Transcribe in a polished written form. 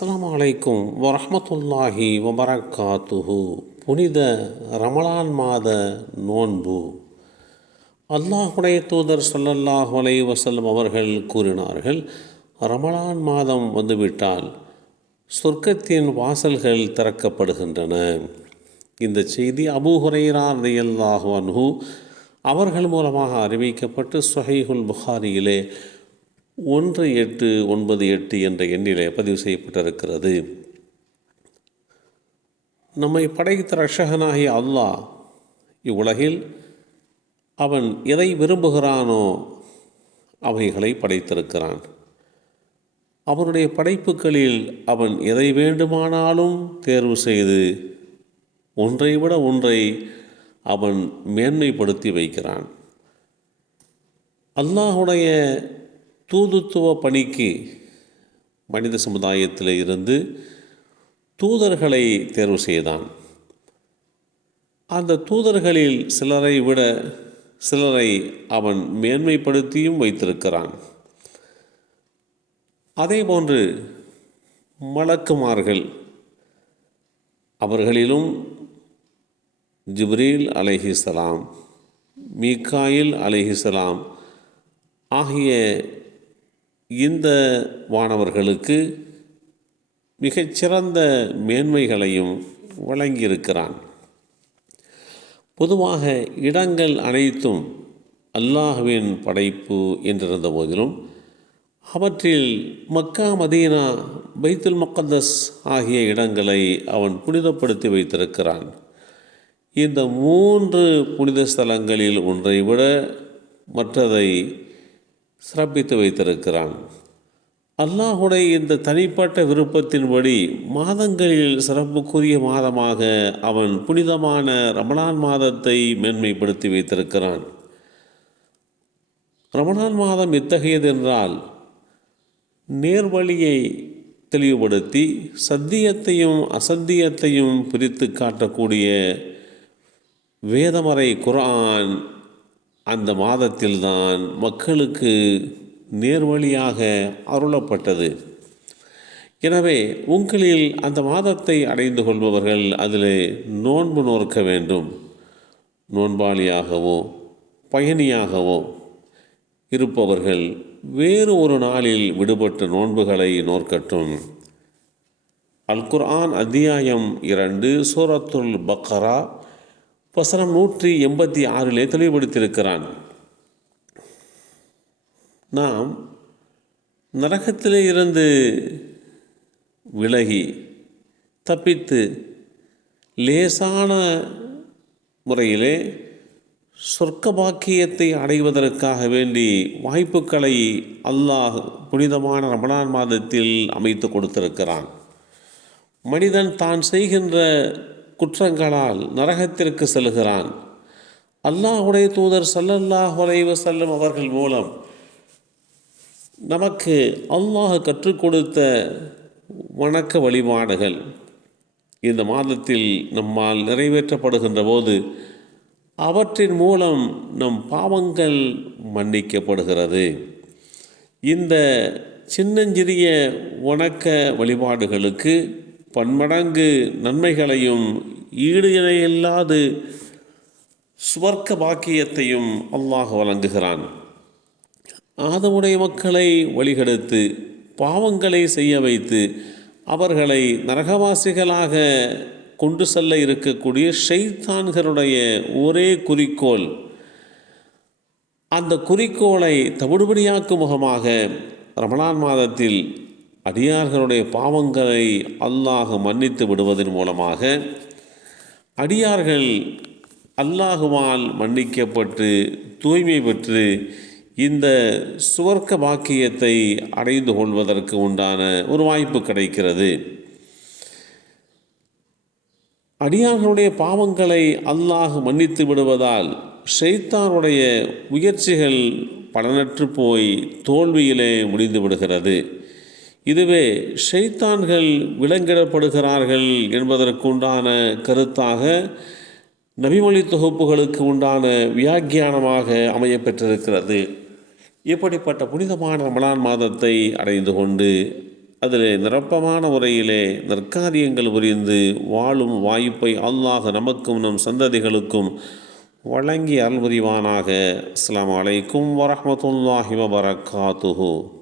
அஸ்ஸலாமு அலைக்கும் வரஹ்மத்துல்லாஹி வபரகாத்துஹு. புனித ரமலான் மாத நோன்பு. அல்லாஹுடைய தூதர் ஸல்லல்லாஹு அலைஹி வஸல்லம் அவர்கள் கூறினார்கள், ரமலான் மாதம் வந்துவிட்டால் சொர்க்கத்தின் வாசல்கள் திறக்கப்படுகின்றன. இந்த செய்தி அபூ ஹுரைரா ரலியல்லாஹு அன்ஹு அவர்கள் மூலமாக அறிவிக்கப்பட்டு ஸஹீஹுல் புகாரியிலே 1898 என்ற எண்ணிலே பதிவு செய்யப்பட்டிருக்கிறது. நம்மை படைத்த ரட்சகனாகிய அல்லாஹ் இவ்வுலகில் அவன் எதை விரும்புகிறானோ அவைகளை படைத்திருக்கிறான். அவனுடைய படைப்புகளில் அவன் எதை வேண்டுமானாலும் தேர்வு செய்து ஒன்றை விட ஒன்றை அவன் மேன்மைப்படுத்தி வைக்கிறான். அல்லாஹுடைய தூதுத்துவ பணிக்கு மனித சமுதாயத்தில் இருந்து தூதர்களை தேர்வு செய்தான். அந்த தூதர்களில் சிலரை விட சிலரை அவன் மேன்மைப்படுத்தியும் வைத்திருக்கிறான். அதேபோன்று மலக்குமார்கள், அவர்களிலும் ஜிப்ரீல் அலைஹிஸ்ஸலாம், மீகாயில் அலைஹிஸ்ஸலாம் ஆகிய இந்த வானவர்களுக்கு மிகச்சிறந்த மேன்மைகளையும் வழங்கியிருக்கிறான். பொதுவாக இடங்கள் அனைத்தும் அல்லாஹ்வின் படைப்பு என்றிருந்த போதிலும் அவற்றில் மக்கா, மதீனா, பைத்துல் முகத்தஸ் ஆகிய இடங்களை அவன் புனிதப்படுத்தி வைத்திருக்கிறான். இந்த 3 புனித ஸ்தலங்களில் ஒன்றை விட மற்றதை சிறப்பித்து வைத்திருக்கிறான். அல்லாஹுடைய இந்த தனிப்பட்ட விருப்பத்தின்படி மாதங்களில் சிறப்புக்குரிய மாதமாக அவன் புனிதமான ரமலான் மாதத்தை மேன்மைப்படுத்தி வைத்திருக்கிறான். ரமலான் மாதம் எத்தகையது என்றால், நேர்வழியை தெளிவுபடுத்தி சத்தியத்தையும் அசத்தியத்தையும் பிரித்து காட்டக்கூடிய வேதமறை குர்ஆன் அந்த மாதத்தில்தான் மக்களுக்கு நேர்வழியாக அருளப்பட்டது. எனவே உங்களில் அந்த மாதத்தை அடைந்து கொள்பவர்கள் அதில் நோன்பு நோற்க வேண்டும். நோன்பாளியாகவோ பயணியாகவோ இருப்பவர்கள் வேறு ஒரு நாளில் விடுபட்ட நோன்புகளை நோற்கட்டும். அல் குர்ஆன் அத்தியாயம் 2 சூரத்துல் பக்ரா வசனம் 186 தெளிவுபடுத்தியிருக்கிறான். நாம் நரகத்திலே இருந்து விலகி தப்பித்து லேசான முறையிலே சொர்க்க பாக்கியத்தை அடைவதற்காக வேண்டி வாய்ப்புகளை அல்லாஹ் புனிதமான ரமலான் மாதத்தில் அமைத்து கொடுத்திருக்கிறான். மனிதன் தான் செய்கின்ற குற்றங்களால் நரகத்திற்கு செல்கிறான். அல்லாஹுடைய தூதர் ஸல்லல்லாஹு அலைஹி வஸல்லம் அவர்கள் மூலம் நமக்கு அல்லாஹ் கற்றுக் கொடுத்த வணக்க வழிபாடுகள் இந்த மாதத்தில் நம்மால் நிறைவேற்றப்படுகின்ற போது அவற்றின் மூலம் நம் பாவங்கள் மன்னிக்கப்படுகிறது. இந்த சின்னஞ்சிறிய வணக்க வழிபாடுகளுக்கு பன்மடங்கு நன்மைகளையும் ஈடு இணையில்லாது சுவர்க்க பாக்கியத்தையும் அல்லாஹ் வழங்குகிறான். ஆதமுடைய மக்களை வழிகெடுத்து பாவங்களை செய்ய வைத்து அவர்களை நரகவாசிகளாக கொண்டு செல்ல இருக்கக்கூடிய ஷைத்தான்களுடைய ஒரே குறிக்கோள், அந்த குறிக்கோளை தவிடுபடியாக்கும் முகமாக ரமலான் மாதத்தில் அடியார்களுடைய பாவங்களை அல்லாஹ் மன்னித்து விடுவதன் மூலமாக அடியார்கள் அல்லாஹுவால் மன்னிக்கப்பட்டு தூய்மை பெற்று இந்த சுவர்க்க பாக்கியத்தை அடைந்து கொள்வதற்கு உண்டான ஒரு வாய்ப்பு கிடைக்கிறது. அடியார்களுடைய பாவங்களை அல்லாஹ் மன்னித்து விடுவதால் ஷைத்தானுடைய முயற்சிகள் பலனற்று போய் தோல்வியிலே முடிந்து விடுகிறது. இதுவே ஷைத்தான்கள் விலங்கிடப்படுகிறார்கள் என்பதற்குண்டான கருத்தாக நபிமொழி தொகுப்புகளுக்கு உண்டான வியாக்கியானமாக அமையப்பெற்றிருக்கிறது. இப்படிப்பட்ட புனிதமான ரமலான் மாதத்தை அடைந்து கொண்டு அதில் நிரப்பமான முறையிலே நற்காரியங்கள் புரிந்து வாழும் வாய்ப்பை அல்லாஹ் நமக்கும் நம் சந்ததிகளுக்கும் வழங்கி அருள் புரிவானாக. அஸ்ஸலாமு அலைக்கும் வரஹ்மத்துல்லாஹி வபரகாத்துஹு.